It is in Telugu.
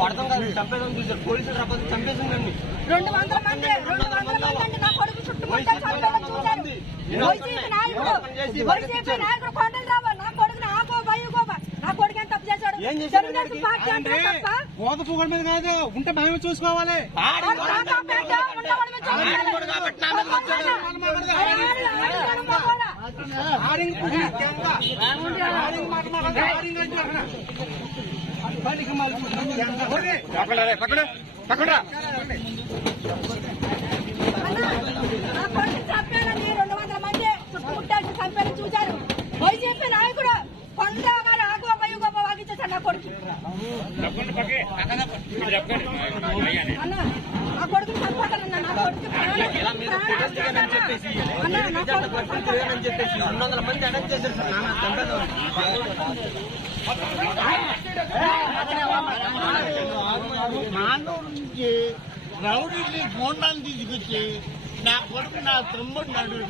పడతాం కాదు చంపేదని చూసారు పోలీసులు రాకపోతే చంపేసిందండి 200 మంది నా కొడుకు చుట్టుముట్టారు చంపేదని చూశారు. వైసీపీ నాయకుడు కొండలు రావాలి నా కొడుకుని ఆగో బయ్యగోబా నా కొడుకు ఎంత తప్పు చేశాడు. తెలుగుదేశం పార్టీ అంటే తప్ప కోత పొగల మీద కాదు ఉంటే మేమే చూసుకోవాలి. నా కొడుకు చంపాలని 200 మంది చుట్టుముట్టారు చంపాలని చూశారు. వైసీపీ నాయకుడు కొండలు రావాలి ఆగో బయ్యగోబా వాగించేశాడు నా కొడుకు. అన్న నా కొడుకు చంపాలన్నా నా కొడుకు చెప్పేసి 200 మంది అటాక్ చేశారు సార్ నాన్న చంపేద్దాం మానవుడి నుంచి రౌడీని గోండాలు తీసుకొచ్చి నా కొడుకు నా తమ్ముడు నడువు